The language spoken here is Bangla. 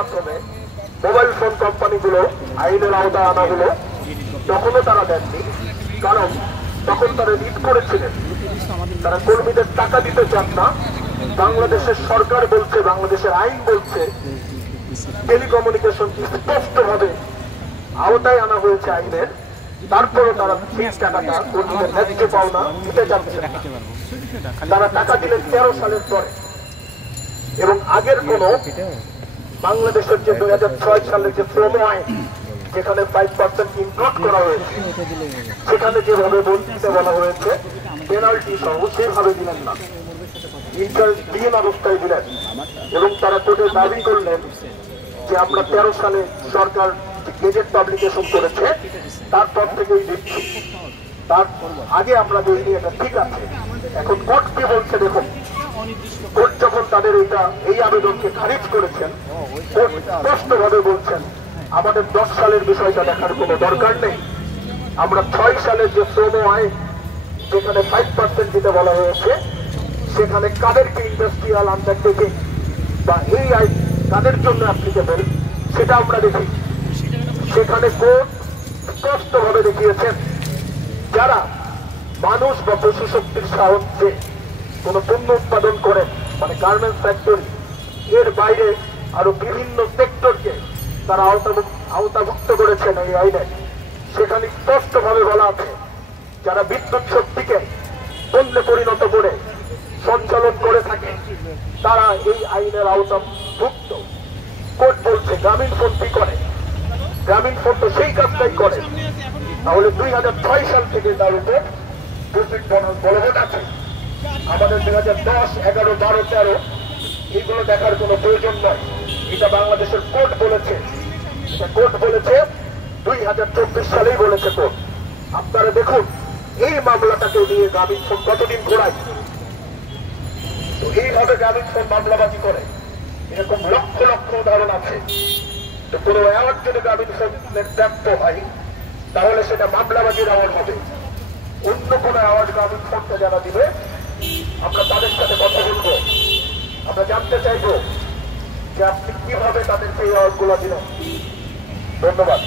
মাধ্যমে মোবাইল ফোন কোম্পানিগুলো আইনের আওতায় আনা হলো, তখনও তারা দেননি। কারণ তখন তারা রিট করেছিলেন, তারা কর্মীদের টাকা দিতে চান না। বাংলাদেশের সরকার বলছে, বাংলাদেশের আইন বলছে, টেলিকমিউনিকেশন স্পষ্টভাবে আওতায় আনা হয়েছে আইনের, তারপরও তারা সেই টাকাটা কর্মীদের ন্যায্য পাওনা দিতে চাচ্ছে না। তারা টাকা দিলেন 13 সালের পরে, এবং আগের কোন বাংলাদেশের যে 2006 সালের যে শ্রম আইন, যেখানে 5% ইনক্লুড করা হয়েছে, সেখানে যেভাবে বলতে বলা হয়েছে পেনাল্টি সহ সেভাবে দিলেন না, ইন্টারেস্ট বিহীন অবস্থায় দিলেন। এবং তারা কোর্টে দাবি করলেন যে আমরা 13 সালে সরকার গেজেট পাবলিকেশন করেছে, তারপর থেকেই দিচ্ছি, তার আগে আমরা দিইনি, এটা ঠিক আছে। এখন কোর্ট কি বলছে দেখুন, কোর্ট যখন তাদের এই আবেদনকে খারিজ করেছেন, কোর্ট স্পষ্টভাবে বলছেন আমাদের 10 সালের বিষয়টা দেখার কোনো দরকার নেই। আমরা 6 সালের যে শ্রম আইন, যেখানে 5% দিতে বলা হয়েছে, সেখানে কাদেরকে ইন্ডাস্ট্রিয়াল আন্ডারটেকিং বা এই আইন কাদের জন্য অ্যাপ্লিকেবল সেটা আমরা দেখি। সেখানে কোর্ট স্পষ্টভাবে দেখিয়েছেন যারা মানুষ বা পশু শক্তির সাহায্যে কোন পণ্য উৎপাদন করেন, মানে গার্মেন্টস ফ্যাক্টরি, এর বাইরে আরো বিভিন্ন সেক্টরকে তারা আওতাভুক্ত করেছেন এই আইনে। সেখানে স্পষ্টভাবে বলা আছে যারা বিদ্যুৎ শক্তিকে পণ্যে পরিণত করে সঞ্চালন করে থাকে তারা এই আইনের আওতাভুক্ত। কোর্ট বলছে গ্রামীণ ফোন কি করে, গ্রামীণ ফোন তো সেই কাজটাই করে, তাহলে 2006 সাল থেকে তার উপর বলবৎ আছে। আমাদের 2010, 11, 12, 13 এইগুলো দেখার কোনো প্রয়োজন নয়, এটা বাংলাদেশের কোর্ট বলেছে। এটা কোর্ট বলেছে 2024 সালেই বলেছে কোর্ট। আপনারা দেখুন এই মামলাটাকে নিয়ে গ্রামীণ ফোন কতদিন ঘোরায়, তো এইভাবে গ্রামীণ ফোন মামলাবাজি করে এরকম লক্ষ লক্ষ উদাহরণ আছে। তো কোনো অ্যাওয়ার্ড যদি গ্রামীণ ফোনের প্রাপ্ত হয় তাহলে সেটা মামলাবাজির অ্যাওয়ার্ড হবে। অন্য কোনো অ্যাওয়ার্ড গ্রামীণ ফোনটা যারা দিবে আমরা তাদের সাথে কথা বলবো, আমরা জানতে চাইবো যে আপনি কিভাবে তাদেরকে এই অ্যাওয়ার্ড গুলো দিলেন। ধন্যবাদ।